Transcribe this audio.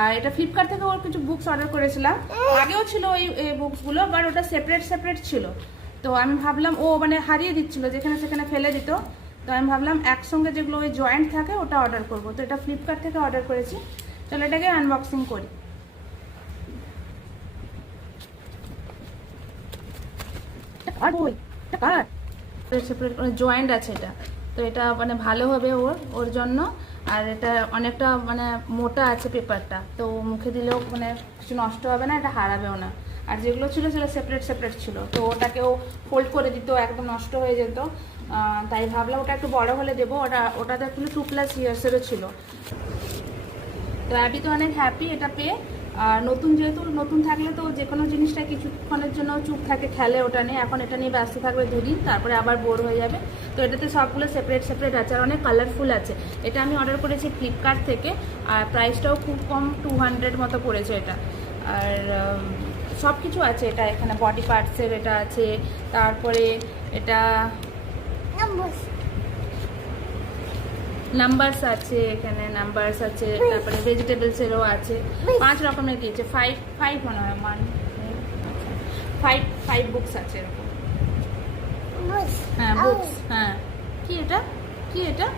আর এটা ফ্লিপকার্ট থেকে ওর কিছু বুকস অর্ডার করেছিলাম, আগেও ছিল ওই বুকসগুলো, বাট ওটা সেপারেট সেপারেট ছিল। তো আমি ভাবলাম ও মানে হারিয়ে দিচ্ছিল, যেখানে সেখানে ফেলে দিত। তো আমি ভাবলাম একসঙ্গে যেগুলো ওই জয়েন্ট থাকে ওটা অর্ডার করব। তো এটা ফ্লিপকার্ট থেকে অর্ডার করেছি। চলো এটাকে আনবক্সিং করি। আর বই কার সেপারেট জয়েন্ট আছে এটা, তো এটা মানে ভালো হবে ওর জন্য। আর এটা অনেকটা মানে মোটা আছে পেপারটা, তো মুখে দিলেও মানে কিছু নষ্ট হবে না, এটা হারাবেও না। আর যেগুলো ছিল সেগুলো সেপারেট সেপারেট ছিল, তো ওটাকেও ফোল্ড করে দিত, একদম নষ্ট হয়ে যেত। তাই ভাবলাম ওটা একটু বড় হলে দেবো। ওটাতে একটু 2+ ইয়ার্সেরও ছিল। তো অ্যাবি তো অনেক হ্যাপি এটা পেয়ে। আর নতুন, যেহেতু নতুন থাকলে তো যে কোনো জিনিসটা কিছুক্ষণের জন্য চুপ থাকে, খেলে, ওটা নিয়ে। এখন এটা নিয়ে ব্যস্ত থাকবে 2 দিন, তারপরে আবার বোর হয়ে যাবে। তো এটাতে সবগুলো সেপারেট সেপারেট আছে আর অনেক কালারফুল আছে। এটা আমি অর্ডার করেছি ফ্লিপকার্ট থেকে, আর প্রাইসটাও খুব কম, 200 মতো পড়েছে এটা। আর সব কিছু আছে এটা, এখানে বডি পার্টসের এটা আছে, তারপরে এটা নাম্বারস আছে, এখানে নাম্বারস আছে, তারপরে ভেজিটেবলসেরও আছে। 5 রকমের কি আছে, 5 মনে হয়, 5 বুকস আছে এরকম। হ্যাঁ বুকস, হ্যাঁ। কি এটা, কি এটা?